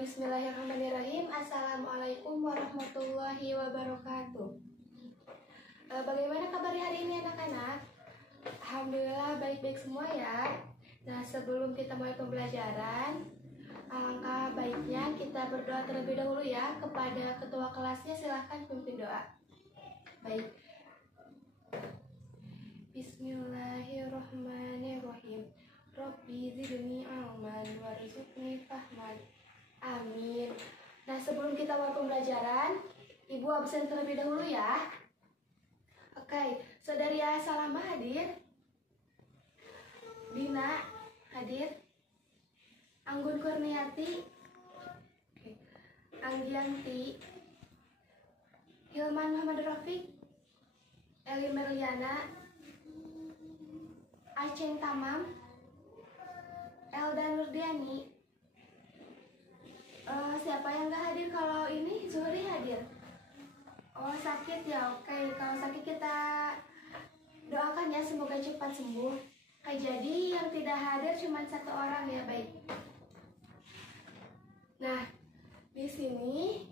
Bismillahirrahmanirrahim. Assalamualaikum warahmatullahi wabarakatuh. Bagaimana kabar hari ini anak-anak? Alhamdulillah baik-baik semua ya. Nah, sebelum kita mulai pembelajaran, alangkah baiknya kita berdoa terlebih dahulu ya kepada ketua kelasnya. Silahkan pimpin doa. Baik. Bismillahirrahmanirrahim. Rabbi zidni ilman warzuqni fahman. Amin. Nah, sebelum kita mulai pembelajaran, Ibu absen terlebih dahulu ya. Oke, Saudari Salama hadir. Dina hadir. Anggun Kurniati, Anggianti, Hilman Muhammad Rafiq, Eli Merliana, Aceng Tamam, Elda Nurdiani. Siapa yang gak hadir kalau ini? Zuhri hadir. Oh, sakit ya. Oke, kalau sakit kita doakan ya semoga cepat sembuh. Oke, jadi yang tidak hadir cuma satu orang ya. Baik. Nah, di sini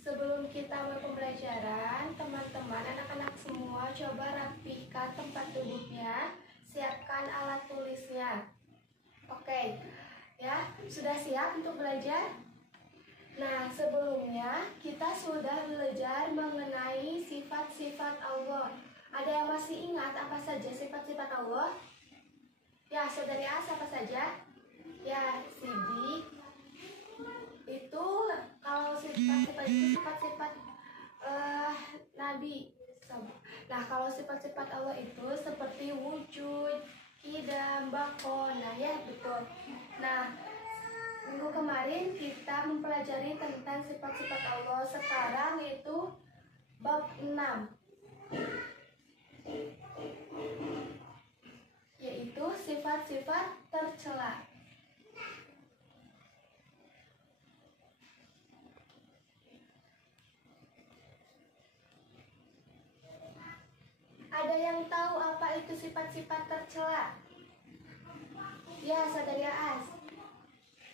sebelum kita mulai pembelajaran, teman-teman, anak-anak semua coba rapikan tempat duduknya, siapkan alat tulisnya. Oke, ya, sudah siap untuk belajar? Nah, sebelumnya kita sudah belajar mengenai sifat-sifat Allah. Ada yang masih ingat apa saja sifat-sifat Allah? Ya, Saudari As, apa saja? Ya, Sidik. Itu kalau sifat-sifat itu sifat-sifat Nabi. Nah, kalau sifat-sifat Allah itu seperti wujud, qidam, baqo. Nah, ya betul. Nah, minggu kemarin kita mempelajari tentang sifat-sifat Allah. Sekarang itu bab 6, yaitu sifat-sifat tercela. Ada yang tahu apa itu sifat-sifat tercela? Ya, Saudari As.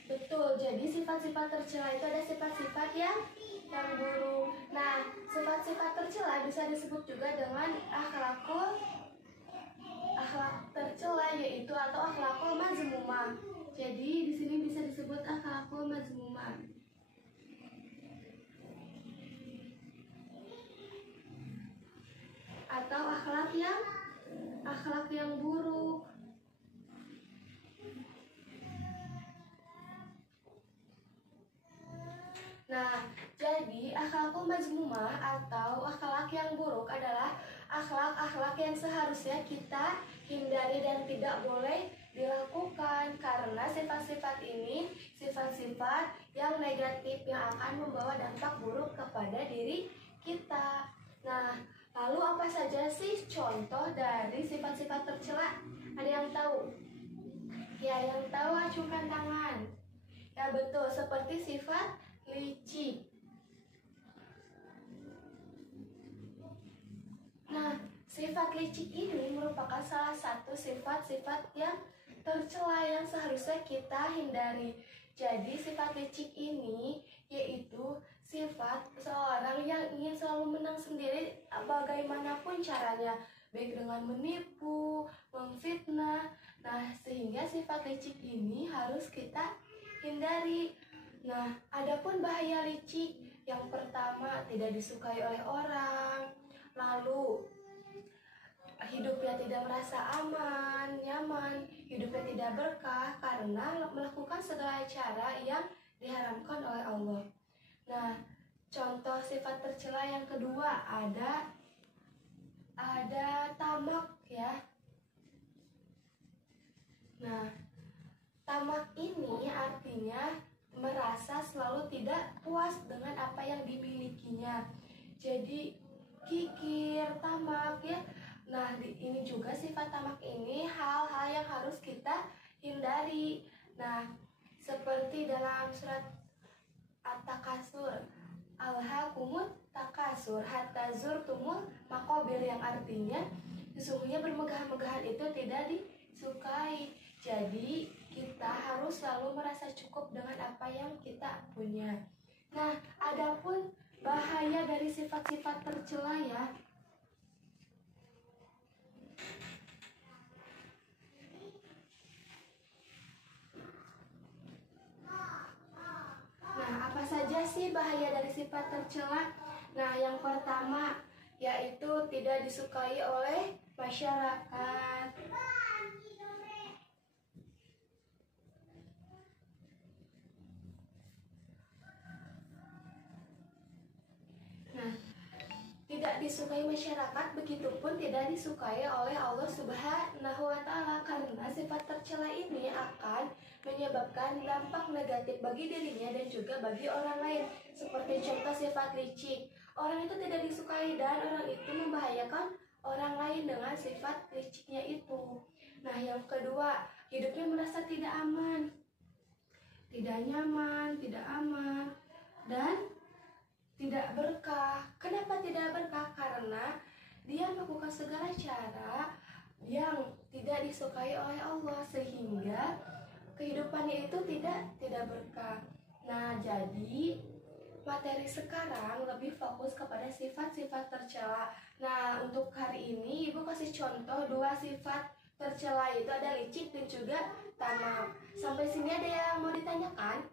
Betul, jadi sifat-sifat tercela itu ada sifat-sifat yang buruk. Nah, sifat-sifat tercela bisa disebut juga dengan akhlak tercela, yaitu atau akhlakul mazmumah. Jadi di sini bisa disebut akhlakul mazmumah. Atau akhlak yang buruk. Nah, jadi akhlakul mazmumah atau akhlak yang buruk adalah akhlak-akhlak yang seharusnya kita hindari dan tidak boleh dilakukan, karena sifat-sifat ini sifat-sifat yang negatif yang akan membawa dampak buruk kepada diri kita. Nah, lalu apa saja sih contoh dari sifat-sifat tercela? Ada yang tahu? Ya, yang tahu acungkan tangan. Ya, betul, seperti sifat licik. Nah, sifat licik ini merupakan salah satu sifat-sifat yang tercela yang seharusnya kita hindari. Jadi sifat licik ini yaitu sifat seorang yang ingin selalu menang sendiri bagaimanapun caranya, baik dengan menipu, memfitnah. Nah, sehingga sifat licik ini harus kita hindari. Nah, adapun bahaya licik, yang pertama tidak disukai oleh orang, lalu hidupnya tidak merasa aman, nyaman, hidupnya tidak berkah karena melakukan segala cara yang diharamkan oleh Allah. Nah, contoh sifat tercela yang kedua ada tamak ya. Nah, tamak ini artinya merasa selalu tidak puas dengan apa yang dimilikinya. Jadi kikir, tamak ya. Nah, ini juga sifat tamak ini hal-hal yang harus kita hindari. Nah, seperti dalam surat At-Takasur, alhaakumut takasur hatta zurtumul maqabir, yang artinya sesungguhnya bermegah-megahan itu tidak disukai. Jadi kita harus selalu merasa cukup dengan apa yang kita punya. Nah, adapun bahaya dari sifat-sifat tercela ya. Nah, apa saja sih bahaya dari sifat tercela? Nah, yang pertama yaitu tidak disukai oleh masyarakat. Nah, tidak disukai masyarakat, begitupun tidak disukai oleh Allah Subhanahu wa Ta'ala, karena sifat tercela ini akan menyebabkan dampak negatif bagi dirinya dan juga bagi orang lain. Seperti contoh sifat licik, orang itu tidak disukai dan orang itu membahayakan orang lain dengan sifat liciknya itu. Nah, yang kedua, hidupnya merasa tidak aman, tidak nyaman, tidak aman, dan tidak berkah. Kenapa tidak berkah? Karena dia melakukan segala cara yang tidak disukai oleh Allah, sehingga kehidupannya itu tidak berkah. Nah, jadi materi sekarang lebih fokus kepada sifat-sifat tercela. Nah, untuk hari ini Ibu kasih contoh 2 sifat tercela, itu ada licik dan juga tamak. Sampai sini ada yang mau ditanyakan?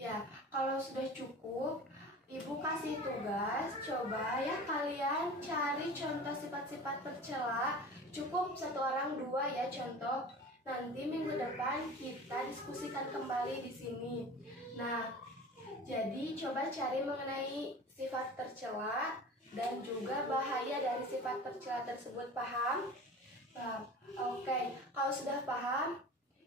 Ya, kalau sudah cukup, Ibu kasih tugas, coba ya kalian cari contoh sifat-sifat tercela. Cukup 1 orang 2 ya contoh. Nanti minggu depan kita diskusikan kembali di sini. Nah, jadi coba cari mengenai sifat tercela dan juga bahaya dari sifat tercela tersebut. Paham? Oke, kalau sudah paham,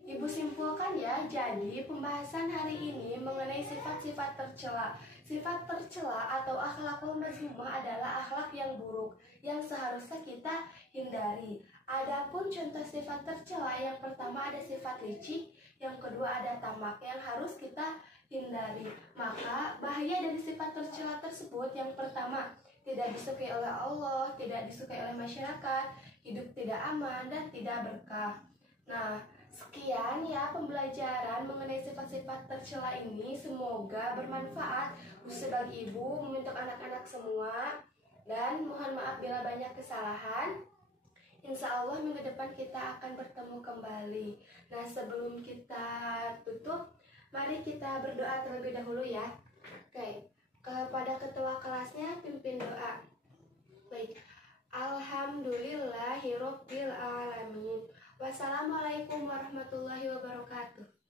Ibu simpulkan ya. Jadi pembahasan hari ini mengenai sifat-sifat tercela. Sifat tercela atau akhlakul mazmumah adalah akhlak yang buruk yang seharusnya kita hindari. Adapun contoh sifat tercela, yang pertama ada sifat licik, yang kedua ada tamak yang harus kita hindari. Maka bahaya dari sifat tercela tersebut, yang pertama tidak disukai oleh Allah, tidak disukai oleh masyarakat, hidup tidak aman dan tidak berkah. Nah, sekian ya pembelajaran mengenai sifat-sifat tercela ini. Semoga bermanfaat khususnya bagi Ibu, untuk anak-anak semua. Dan mohon maaf bila banyak kesalahan. Insya Allah minggu depan kita akan bertemu kembali. Nah, sebelum kita tutup, mari kita berdoa terlebih dahulu ya. Oke, kepada ketua kelasnya pimpin doa. Baik. Alhamdulillahirobbil alamin. Wassalamualaikum warahmatullahi wabarakatuh.